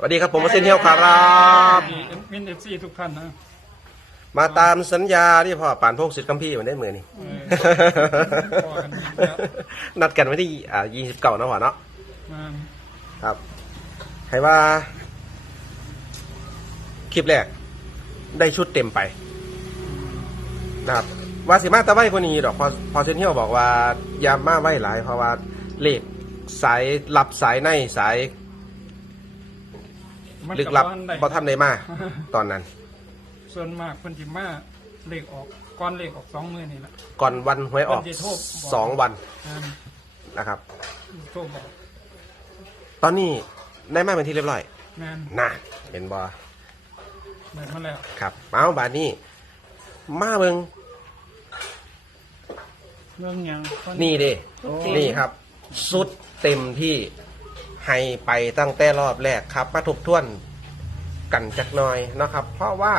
สวัสดีครับผมมาเซนเฮียวครับมีมินเอฟซีทุกท่านนะมาตามสัญญาที่พ่อป่านพกสิทธิ์กัมพี่วันได้มือนี่ เออ พอกันครับนัดกันไว้ที่อ่ายี่สิบเก้านะพ่อเนาะมาครับให้ว่า คลิปแรก ได้ชุดเต็มไปนะครับว่าสิมาแตะไว้คนนี้ดอกพอพอเซนเฮียวบอกว่ายามมาไว้หลายเพราะว่าเลขสายลับสายในสาย มันลึกลับบ้านได้บ่ทำได้มาตอนนั้น ส่วนมากคนที่มาเลขออกก้อนเลขออกสองมือนี่แหละก่อนวันหวยออกวันที่โทษบอก สองวันอ่านะครับ โทรบอกตอนนี้ได้มาเป็นที่เรียบร้อยแมนน่ะเห็นบอได้มาแล้วครับเอาบาดนี้ มาเบิงเรื่องหยังคนนี่เดิโอ้นี่ครับ สุดเต็มที่ ให้ไปตั้งแต่รอบแรกครับมาทบทวนกันจักหน่อยนะครับ เพราะว่า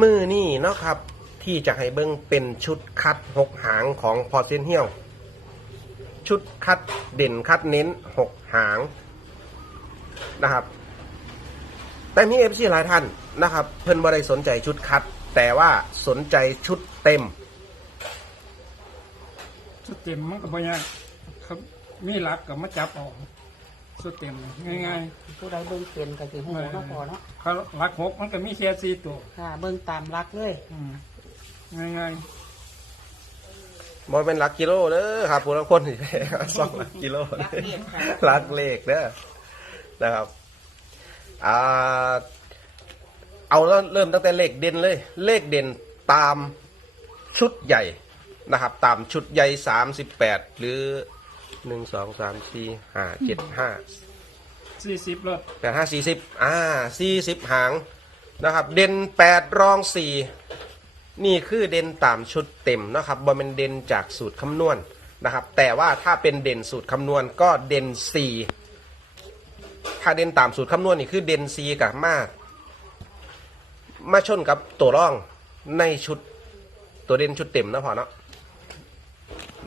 มือนี่นะครับ ที่จะให้เบิ้งเป็นชุดคัดหกหางของพอเซนเฮียวชุดคัดเด่นคัดเน้นหกหางนะครับ แต่มีเอฟซีหลายท่านนะครับ เพิ่นบ่ได้สนใจชุดคัด แต่ว่าสนใจชุดเต็มสุดเต็มมันก็บ่ยากครับมีหลักกับมาจับออก สุดเต็มง่ายผู้ใดเบิ่งเป็นก็สิฮู้เนาะพอเนาะๆเขาหลักหกมันก็มีแค่สี่ตัวค่ะ เบิ่งตามรักเลยอืมง่ายบอเป็นหลักกิโลเด้อครับผู้ละคนนี่ สองหลักกิโลรักเรียกค่ะหลักเลขเด้อนะครับอ่าเอาเริ่มเริ่มตั้งแต่เลขเด่นเลย เลขเด่นตามชุดใหญ่นะครับ ตามชุดใหญ่สามสิบแปดหรือ หนึ่งสองสามสี่ห้าเจ็ดห้าๆสี่สิบรถแปดห้าสี่สิบอ่าสี่สิบหางนะครับ เด่นแปดรองสี่นี่คือเด่นตามชุดเต็มนะครับบอเป็นเด่นจากสูตรคำนวณนะครับ แต่ว่าถ้าเป็นเด่นสูตรคำนวณก็เด่นสี่ถ้าเด่นตามสูตรคำนวณนี่คือเด่นสี่กับมามาชนกับตัวร่องในชุดตัวเด่นชุดเต็มนะพอเนาะ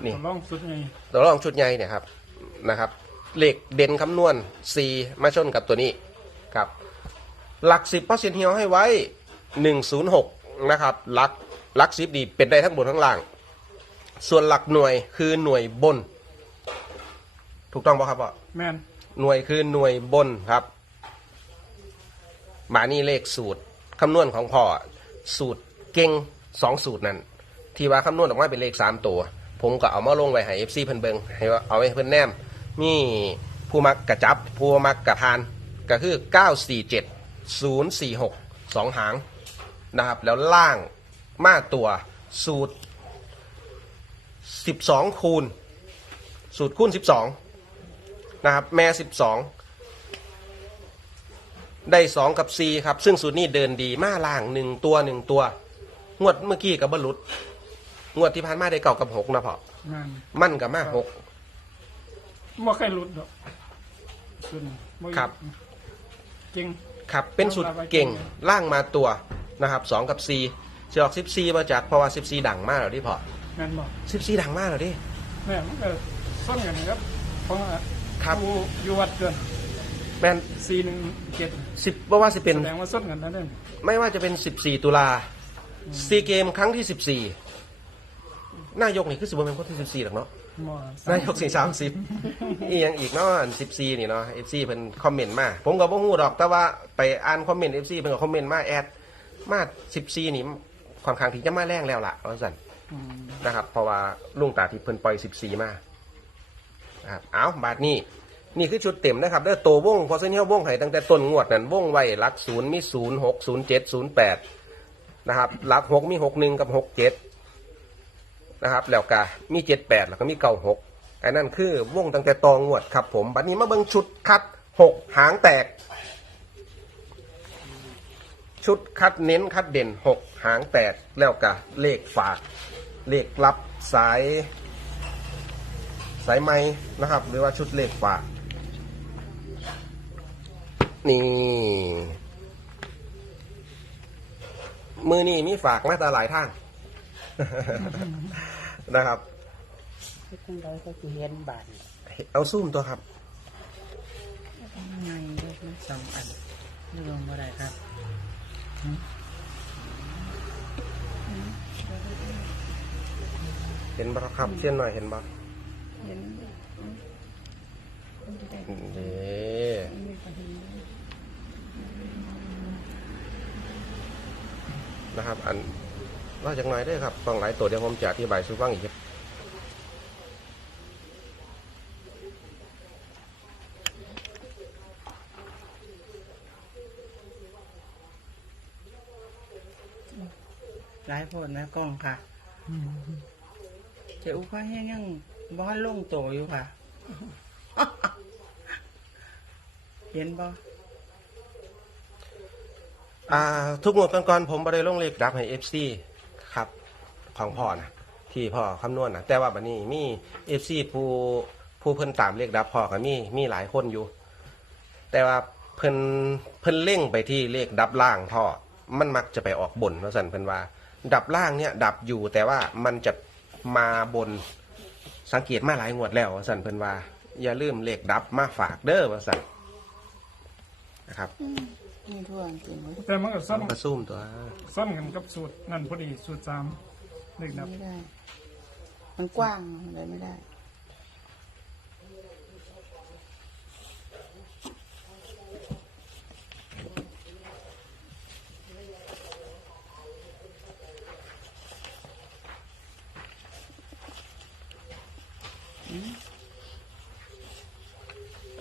นี่ล่องสุดไงตัวรองชุดใหญ่เนี่ยครับนะครับเลขเด่นคำนวณ 4 มาชนกับตัวนี้ครับ หลัก 10เปอร์เซ็นต์เฮียวให้ไว้ 106 นะครับหลักหลัก10ดีเป็นได้ทั้งบนทั้งล่าง ส่วนหลักหน่วยคือหน่วยบน ถูกต้องป่ะครับพ่อแม่นหน่วยคือหน่วยบนครับมานี่เลขสูตรคำนวณของพ่อสูตรเก่งสองสูตรนั้น ที่ว่าคำนวณออกมาเป็นเลขสามตัว ผมก็เอามาลงไว้ให้เอฟซีเพิ่นเบิงให้ว่าเอาไว้เพิ่นแนมมีผู้มักกระจับ ผู้มักกระพานก็คือ 947 046 2 หางนะครับ แล้วล่างมาตัวสูตร 12 คูณ สูตรคูณ 12 นะครับ แม่ 12ได้ 2 กับ 4 ครับ ซึ่งสูตรนี้เดินดีมาล่างหนึ่งตัวหนึ่งตัว งวดเมื่อกี้กับบรรลุด งวดที่ผ่านมาได้เก่ากับหกนะพอแม่นมั่นกับมาหกบ่เคยหลุดดอกสุดบ่ครับ จริง ครับเป็นสุดเก่งล่างมาตัวนะครับสองกับสี่จะออกสิบสี่มาจากเพราะว่าสิบสี่ดังมากแล้วที่พอแม่นบอกสิบสี่ดังมากแล้วดิแม่นมันก็ส้นกันนะครับเพราะว่าครับ อยู่อยู่วัดเกินแม่นสี่หนึ่งเจ็ดสิบว่าว่าสิเป็น แสดงว่าส้นกันนั่นเองไม่ว่าจะเป็นสิบสี่ตุลาซีเกมครั้งที่สิบสี่ นายกนี่คือสิบเป็นคนที่สิบสี่หรอกเนาะหมอนายกสี่สามสิบอีหยังอีกเนาะสิบสี่นี่เนาะเอฟซีเพิ่นคอมเมนต์มา ผมก็บ่ฮู้ดอกแต่ว่าไปอ่านคอมเมนต์เอฟซีเพิ่นก็คอมเมนต์มาแอดมาสิบสี่นี่ค่อนข้างที่จะมาแรงแล้วล่ะว่าซั่นอืมนะครับ เพราะว่าลุงตาที่เพิ่นปล่อยสิบสี่มานะครับเอาบาทนี้นี่คือชุดเต็มนะครับเด้อโตววงพอเส้นเฮียวงให้ตั้งแต่ต้นงวดนั่นวงไว้หลักศูนย์มีศูนย์หกศูนย์เจ็ดศูนย์แปด นะครับหลักหกมีหกหนึ่งกับหกเจ็ด นะครับแล้วก็มีเจ็ดแปดแล้วก็มีเก้าหกอันนั้นคือวงตั้งแต่ตองวดครับ ผมบัดนี้มาเบิ่งชุดคัดหกหางแตก ชุดคัดเน้นคัดเด่นหกหางแตกแล้วก็เลขฝาก เลขลับสาย สายไม้นะครับ หรือว่าชุดเลขฝาก นี่มือนี่มีฝากมาแตาหลายทาง นะครับเฮ็ดจังไดก็สิเห็นบาดเอาซุ่มตัวครับไงเด้อมันสองอันนี่ลงบ่ได้ครับเห็นบ่ครับเสี้ยนหน่อยเห็นบ่เห็นนี่นะครับ อัน ว่าจังหน่อยเด้อครับต้องหลายตัวเดี๋ยวผมจะอธิบายสู่ฟังอีกครับหลายโพดนะกล้องค่ะเจ้าอุ้ยยังยังบ้านลงโตอยู่ค่ะ เห็นบ่อ่าทุกงวดก่อนๆผมบ่ได้ลงเลขดับให้ FC ครับ ของพ่อนะที่พ่อคำนวณนะแต่ว่าบัดนี้มี FC ผู้ผู้เพิ่นตามเลขดับพ่อก็มีมีหลายคนอยู่ แต่ว่าเพิ่นเพิ่นเล่งไปที่เลขดับล่างพ่อมันมักจะไปออกบนว่าสันเพิ่นว่า ดับล่างเนี่ยดับอยู่แต่ว่ามันจะมาบนสังเกตมาหลายงวดแล้วว่าสันเพิ่นว่า อย่าลืมเลขดับมาฝากเด้อว่าสันนะครับนี่ทั่วจริงเว้ยแต่มันก็ซ้กระซุ่มตัวำซ้ำกันกับสูตรนั่นพอดีสูตรสาม เลขดับไม่ได้ มันกว้างอะไรไม่ได้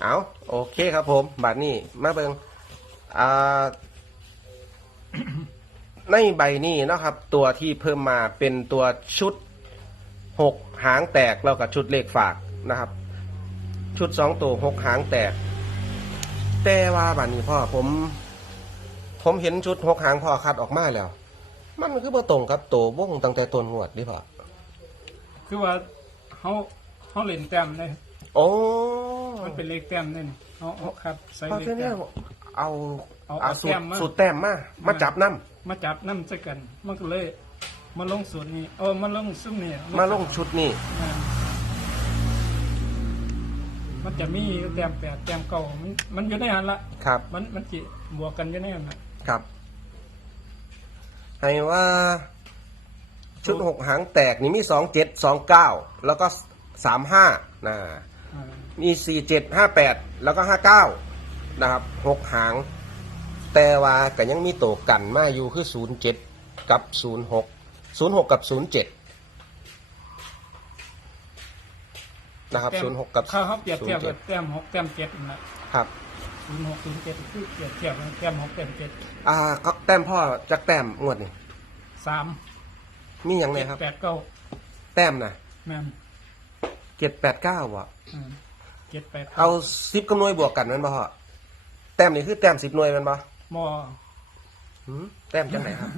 เอาโอเคครับผม บัดนี้มาเบิงอ่า ในใบนี้เนาะครับ ตัวที่เพิ่มมาเป็นตัวชุดหกหางแตกแล้วกับชุดเลขฝากนะครับ ชุดสองตัวหกหางแตก แต่ว่าบัดนี้พ่อผม ผมเห็นชุดหกหางพ่อคัดออกมาแล้ว มันคือบ่ตรงกับตัววงตั้งแต่ต้นงวดดิพ่อคือว่าเขาเขาเล่นแต้มเลย โอ้มันเป็นเลขแต้มนี่เขาเขาคัดใส่พอเลขแค่แต้นี้มเอาเอาเอาเอาสูแต้ตรมมาสูตรแต้มมามาจับน้ำ มาจับน้ำใส่กัน มันก็เลยมาลงสูตรนี้เออมาลงซุ้มนี่มาลงชุดนี้อ่ามันจะมีแต้มแปดแต้มเก้ามันมันอยู่ในหันละครับ มันมันจิบวกกันอยู่ในหันละครับ ให้ว่า ชุดหกหางแตกนี่มีสองเจ็ดสองเก้าแล้วก็สามห้านะอ่ามีสี่เจ็ดห้าแปดแล้วก็ห้าเก้านะครับหกหาง แต่ว่าก็ยังมีโตวกันมาอยู่คือศูนย์เจ็ดกับศูนย์หกศูนย์หกกับศูนย์เจ็ดนะครับแต้มศูนย์หกกับข้าวเขาเปรียบเทียบ07กับแต้มหกแต้มเจ็ดนั่นแหละครับศูนย์หกศูนย์เจ็ดคือเปรียบเทียบกับแต้มหกแต้มเจ็ดอ่าก็แต้มพ่อจักแต้มงวดนี่สามมีอย่างไรเจ็ดครับแปดเก้าแต้มนะแม่นเจ็ดแปดเก้าวะอืมเจ็ดแปดเอาสิบกับหน่วยบวกกันแมันบ่ฮะแต้มนี่คือแต้มสิบหน่วยแมันบ่ มอหืมแต้มจังไหนครับ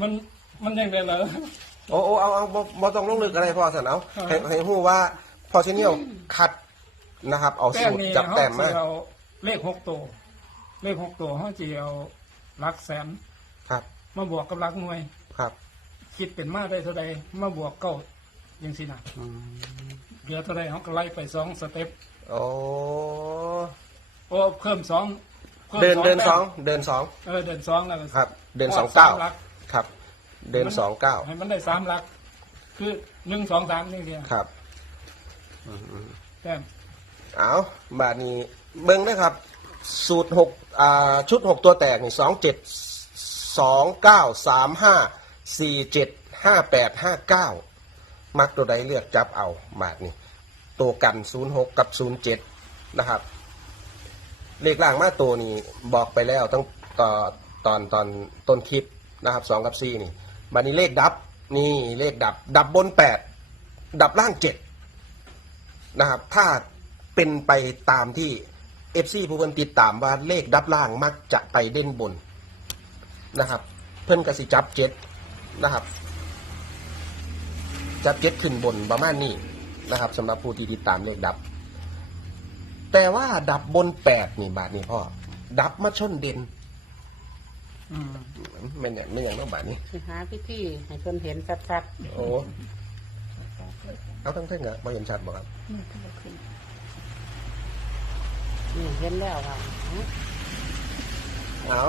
มันมันยังไงเหรอ โอ้โอ้เอาเอาบ่บ่ต้องลงลึกอะไรพ่อสันเอาครับ ให้ให้ฮู้ว่าพอเชนเนียลคัดนะครับ เอาแต้สูมตรนี้จับเขาแต้มมาจะเอาเลขหกตัว เลขหกตัวเขาจะเอาหลักแสนครับ มาบวกกับหลักหน่วย ครับคิดเป็นมาได้เท่าใดมาบวกเก้ายังสินะอืมเหลือเท่าใดเขาก็ไล่ไปสองสเต็ป โอ้โอ้เพิ่มสองพิ่มเดินเดินสองแต้มเดินสองเออเดินสองแล้วก็ครับ เดินก็สองเก้ามหลักครับ เดินสองเก้าให้มันได้สามหลัก คือหนึ่งสองสามนี่เดียวครับแต้มเอาบาทนี้เบิ้งนะครับ สูตรหกอ่าชุดหกตัวแตกนี่สองเจ็ดสองเก้าสามห้าสี่เจ็ดห้าแปดห้าเก้ามักตัวใดเลือกจับเอาบาทนี้ ตัวกันศูนย์หกกับศูนย์เจ็ดนะครับ เลขล่างมาตัวนี้บอกไปแล้วตั้งตอนตอนตอนต้นคลิปนะครับสองกับสี่นี่บาทนี้เลขดับนี่เลขดับ ดับบนแปดดับล่างเจ็ดนะครับ ถ้าเป็นไปตามที่เอฟซีผู้เพิ่นติดตามว่าเลขดับล่างมักจะไปเด่นบนนะครับ เพิ่นกสิจับเจ็ดนะครับ จับเจ็ดขึ้นบนประมาณนี้ นะครับสำหรับผู้ที่ติดตามเลขดับ แต่ว่าดับบนแปดนี่บาทนี่พ่อ ดับมาชนเด่นอืมไม่เนี่ยไม่อย่างนั้นบาทนี้สิหาพิธีให้เพิ่นเห็นชัดโอ้เอาทั้งเท่งอะมาเห็นชัดบอกครับนี่ก็บ่ขึ้นนี่เห็นแล้วค่ะเอา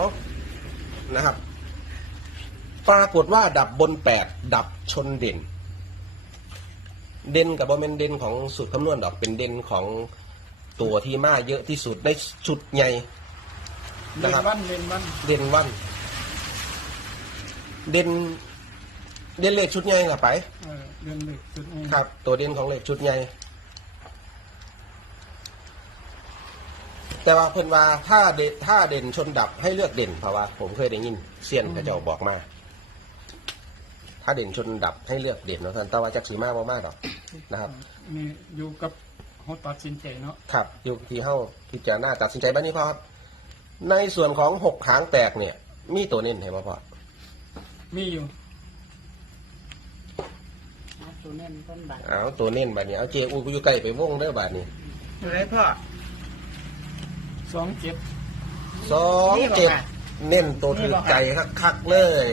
นะครับ ปรากฏว่าดับบนแปดดับชนเด่น เด่นกับบอมเมนเด่นของสูตรคำนวณดอกเป็นเด่นของตัวที่มาเยอะที่สุดได้ชุดใหญ่เล่นนะครับ วันเล่นวันเด่นวัน เด่นเด่นเลขชุดใหญ่กับไป เออเล่นเล็กสุดนี้ครับ ตัวเด่นของเลขชุดใหญ่แต่ว่าเพิ่นว่าถ้าเด่นถ้าเด่นชนดับให้เลือกเด่นเพราะว่าผมเคยได้ยินเซียนเขาเจ้าบอกมา ถ้าเด่นชนดับให้เลือกเด่นเนาะท่านแต่ว่าจักสีมาบ่มาดอก นะครับ มีอยู่กับเขาตัดสินใจเนาะครับอยู่ที่เฮาพิจารณาตัดสินใจบ้านี้พ่อครับ ในส่วนของหกหางแตกเนี่ย มีตัวเน้นให้บ่พ่อมีอยู่เอาตัวเน้นต้นบาทเอาตัวเน้นบาดนี้เอาเจอูกูอยู่ใกล้ไปวงเด้อบาดนี้อยู่ไรพ่อสองเจ็ดสองนี่บ่เจ็ดค่ะเน้นตัวถือใจคักๆเลย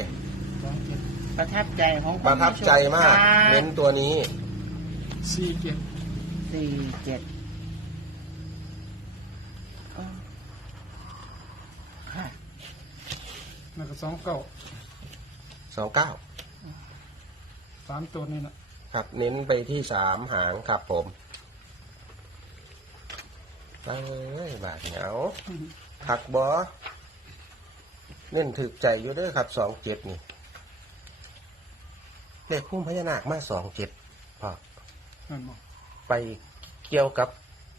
สองเจ็ดประทับใจของคนประทับใจมาก เน้นตัวนี้ สี่เจ็ดสี่เจ็ดค่ะแล้วก็สองเก้าสองเก้าสามตัวนี่นะครับ เน้นไปที่สามหางครับผมเอ้ยบาดเหงาคักบอเน้นถึกใจอยู่เด้อครับสองเจ็ดนี่เลขคุ้มพญานาคมาสองเจ็ดพอ นั่นบอกไปเกี่ยวกับ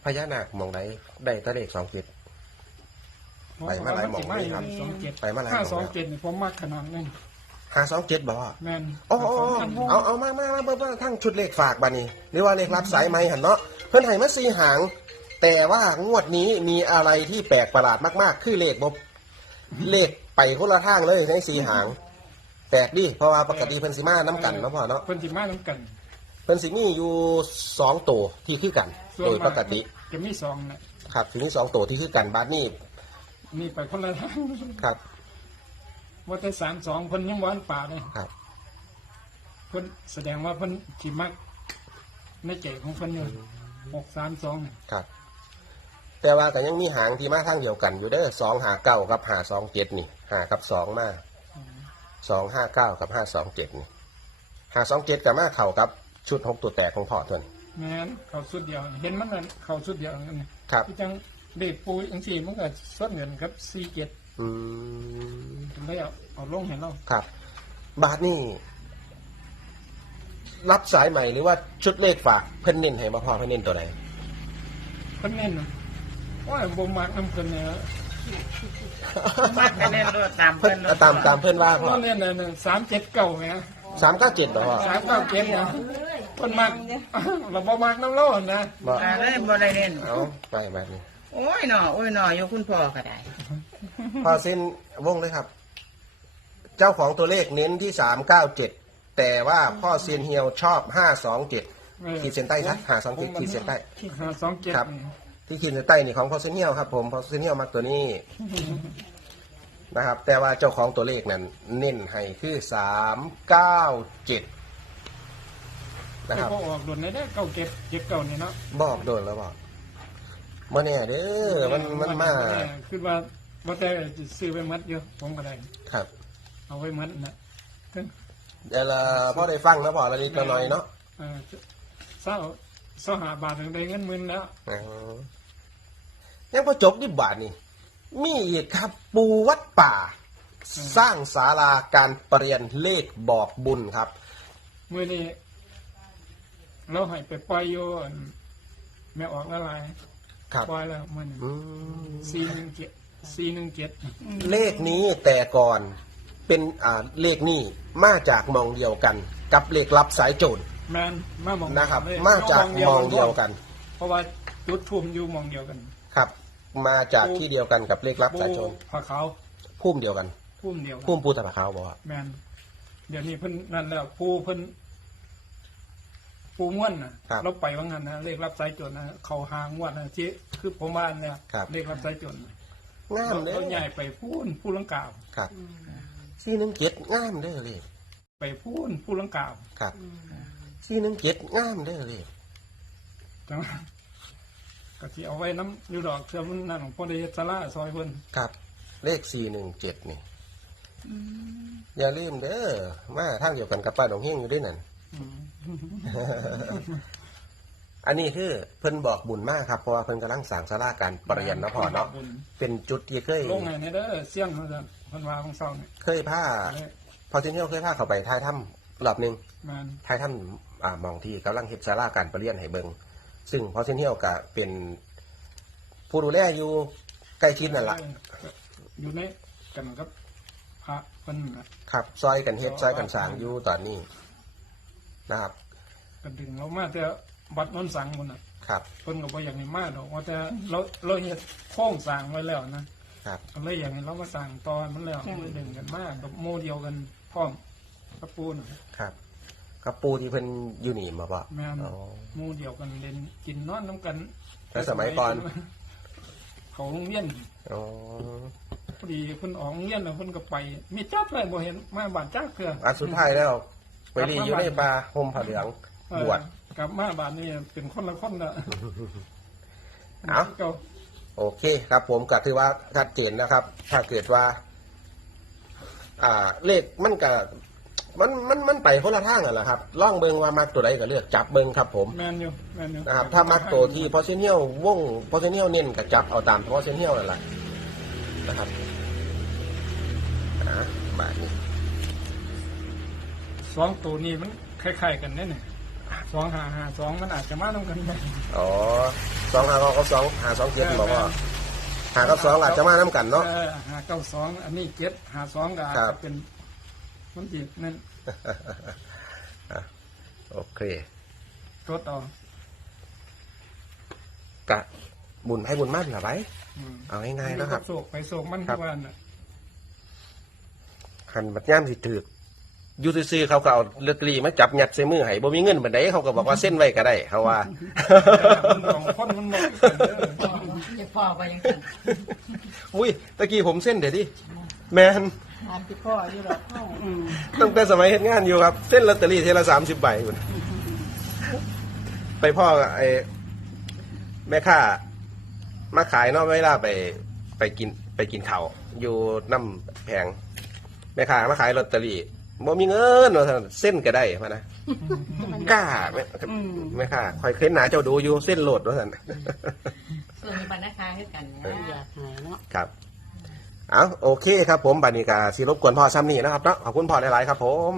พญานาคหมองใดได้แตะเลขสองเจ็ด ไปมาหลายหม่องเลยครับ สองเจ็ดไปมาหลายหม่ห้าองสองแล้วเจ็ดนี่ผมมากขนาดนึงหาสองเจ็ดบอกแม่นอ๋ออ๋ออ๋อเอาเอามามามาเบิ่งเบิ่งทั้งชุดเลขฝากบานี้หรือว่าเลขรับสายไหมหันเนาะเพิ่นให้มาสี่หาง แต่ว่างวดนี้มีอะไรที่แปลกประหลาดมาก ๆ คือเลขบบเลขไปคนละทางเลยในสี่หาง แปลกดิเพราะว่าปกติเพิ่นสิมาน้ำกันเนาะพ่อเนาะเพิ่นสิมาน้ำกัน เพิ่นสิมีอยู่สองตัวที่คือกันส่วนโดยมาปกติจะมีสองนะครับสิมีสองตัวที่คือกันบาทนี่นี่ไปคนละทางครับว่าแต่สามสองเพิ่นยังหวานป่าเลยครับเพิ่นแสดงว่าเพิ่นสิมักในใจของเพิ่นอยู่หกสามสองนี่ครับ แต่ว่าแต่ยังมีหางที่มาทางเดียวกัน อยู่เด้อสองหาเก้ากับหาสองเจ็ดนี่หากับสองมาสองห้าเก้ากับห้าสองเจ็ดนี่หาสองเจ็ดกับมาเข่ากับ ชุดหกตัวแตกของพ่อทวนแม่นเขาสุดเดียว เห็นมันนั่นเขาสุดเดียวนั่นนี่ครับ ที่จังเด็กปูจังสี่มันก็สดเงินครับสี่เจ็ดอืมเลยเอาเอาลงให้เราครับ บาทนี่รับสายใหม่หรือว่าชุดเลขฝากเพิ่นเน้นให้มาพ่อเพิ่นเน้นตัวไหนเพิ่นเน้นนะว่าบ่มักน้ำเพิ่นเนี่ยมากคะแนนรวดตามเพิ่เพื่นอนรวดตามตามเพิ่นว่าพ่อว่าเน้นน่ะสามเจ็ดเก้าไงสามเก้าเจ็ดเหรอพ่อสามเก้าเจ็ดนะ เพิ่นมักเราบ่มักน้ำโลดนะบอกอ่าเลยบ่ได้เล่นเอาไปแบบนี้โอ้ยหนอโอ้ยหนออยู่คุณพ่อก็ได้พอสิ้นวงเลยครับ เจ้าของตัวเลขเน้นที่สามเก้าเจ็ดแต่ว่าพ่อเซียนเฮียวชอบห้าสองเจ็ดขีดเส้นใต้นะหาสองเจ็ดขีดเส้นใต้หาสองเจ็ดครับนี่ที่ขีดเส้นใต้นี่ของพ่อเซียนเฮียวครับ ผมพ่อเซียนเฮียวมักตัวนี้นะครับ แต่ว่าเจ้าของตัวเลขนั้นเน้นให้คือสามเก้าเจ็ด นะแต่ครับ พอออกโดนได้ได้เก้าเจ็ดเจ็ดเก้านี่เนาะบอกโดนแล้วบอกมาเนี่ยเด้อมันมันมาคือว่าว่าแต่จะซื้อไว้มัดอยู่ผมก็ได้ครับ เอาไว้มัดนะถึงเดี๋ยวเราพ่อได้ฟังแล้วพอละนิดละหน่อยเนาะเออเศร้าเศร้าหาบาทถึงได้เงินหมื่นแล้วอ๋อยังพอจบที่บาทนี่มีอีกครับปูวัดป่า สร้างศาลาการเปลี่ยนเลขบอกบุญครับ มื่อนี้ เราให้ไปปล่อยโยอั่นแม่ออกละลายครับปล่อยแล้วมันอืมสี่หนึ่งเจ็ดสี่หนึ่งเจ็ดเลขนี้แต่ก่อนเป็นอ่าเลขนี้มาจากมองเดียวกัน กับเลขลับสายโจรแมนมามองนะครับ เลยมาจากมองเดียวกันเพราะว่าจุดทุ่มอยู่มองเดียวกันครับ มาจากที่เดียวกันกับเลขลับสายโจรผาขาวพุ่มเดียวกันพุ่มเดียวกันพุ่มปูตะปะขาวบอกว่าแมนเดี๋ยวนี้เพิ่นนั่นแล้วปูเพิ่น ปูม้วนน่ะครับเราไปว่างั้นนะเลขรับสายจนนะเขาหางวดนะที่คือผมว่าเนี่ยครับ เลขรับสายจนน่ะงามเด้เราอใหญ่ไปพูนผู้ลังกาวครับสี่หนึ่งเจ็ดงามเด้อเลยไปพูนผู้ลังกาวครับสี่หนึ่งเจ็ดงามเด้อเลยจังหวะก็ก็ที่เอาไว้น้ำอยู่ดอกเชื่อมันนั่นของพ่อได้เฮ็ดศาลาซอยเพิ่นครับ เลขสี่หนึ่งเจ็ดนี่อย่าลืมเด้อมาทางเดียวกันกับป้าดงเฮงอยู่ด้วยนั่น อืมอันนี้คือเพิ่นบอกบุญมากครับเพราะว่าเพิ่นกำลังสร้างศาลาการประเรียนเนาะพ่อเนาะบุญเป็นจุดที่เคยลงไงในเด้อเสี่ยงเพิ่นว่าเพิ่นว่าของเซาเนี่ยเคยผ้าพอที่นี่เคยผ้าเข้าไปท้ายถ้ำรอบหนึ่งมันท้ายถ้ำอ่ามองที่กำลังเฮ็ดศาลาการประเรียนให้เบิงซึ่งพอที่นี่ก็เป็นผู้ดูแลอยู่ใกล้ชิดนั่นแหละอยู่ในกันกับพระเพิ่นน่ะครับซอยกันเฮ็ดซอยกันสร้างอยู่ตอนนี้ นะครับก็ดึงเรามาแต่บัดนนสังพุ่นน่ะครับ เพิ่นก็บ่อยากให้มาดอกว่าแต่เราเราเฮ็ดโครงสร้างไว้แล้วนะครับ ก็เลยอยากให้เรามาสร้างตอนมันแล้วเลยดึงกันมากับโมเดียวกันพร้อมกับปูน ครับกระปูที่เพิ่นอยู่นี่มาบ่แม่น อ๋อ หมู่เดียวกันเล่นกินนอนน้ำกันแต่สมัยก่อน เขาโรงเรียนอ๋อพอดีเพิ่นออกโรงเรียนแล้วเพิ่นก็ไป มีจับเลยบ่เห็นมาบ้านจักเทื่ออันสุดท้ายแล้ว ไปรีอยู่ในป่าห่มผ้าเหลืองเออบวชกลับมาบ้านนี่เป็นคนละคนละเอ้าก็โอเคครับ ผมก็ถือว่าชัดเจนนะครับ ถ้าเกิดว่า อ่า เลขมันก็มันมันมันไปคนละทางนั่นแหละครับล่องเบิงว่ามักตัวใดก็เลือกจับเบิงครับ ผมแมนอยู่แมนอยู่นะครับถ้ามักตัวที่พอเซนเนียลวงพอเซนเนียลเน้นก็จับเอาตามพอเซนเนียลนั่นแหละนะครับอ่าบาทนี้ สองตัวนี้มันคล้ายๆกันแน่เนี่ยสองหาหาสองมันอาจจะมาตรงกันไหมอ๋อสองหาก็สองหาสองเจ็ดบอกว่าหากับสองอาจจะมาน้ำกันเนาะ ออหาเก้าสองอันนี้เจ็ดหาสองก็อาจครัจะบ เป็น มันจีนั่นอะโอเครถเอากะบุญให้บุญมั่นเหรอไว้อืมเอาง่ายๆนะครับโศกไปโศกมันครัทุบ กวันน่ะหันบัดย่ามสิถือก ยูซื่อเขาก็เอาลอตเตอรี่มาจับหยัดใส่มือให้บ่มีเงินบันไดเขาก็บอกว่าเส้นไว้ก็ได้เขาว่ามันสองคนมันบอกอย่าพ่อไปยังกันอุ้ยตะกี้ผมเส้นเดี๋ยวดิแมนงานที่พ่ออยู่หรอกเข้าอืมตั้งแต่สมัยเฮ็ดงานอยู่ครับ เส้นลอตเตอรี่เทละสามสิบใบอยู่นไปพ่อกับไอ้แม่ค้ามาขายเนอกเวลาไปไปกินไปกินข้าวอยู่น้ำแพงแม่ค้ามาขายลอตเตอรี่ บ่มีเงินว่าซั่นเส้นก็ได้พะนะกล้าแม่อืมแม่ค้าคอยเคล็ดหนาเจ้าดูอยู่เส้นโหลดว่าซั่นส่วนมีปัญหาคือกันนะอยากหายเนาะครับ เอาโอเคครับผมบัดนี้ก็สิรบกวนพ่อซ้ำนี่นะครับเนาะขอบคุณพ่อหลายๆครับผม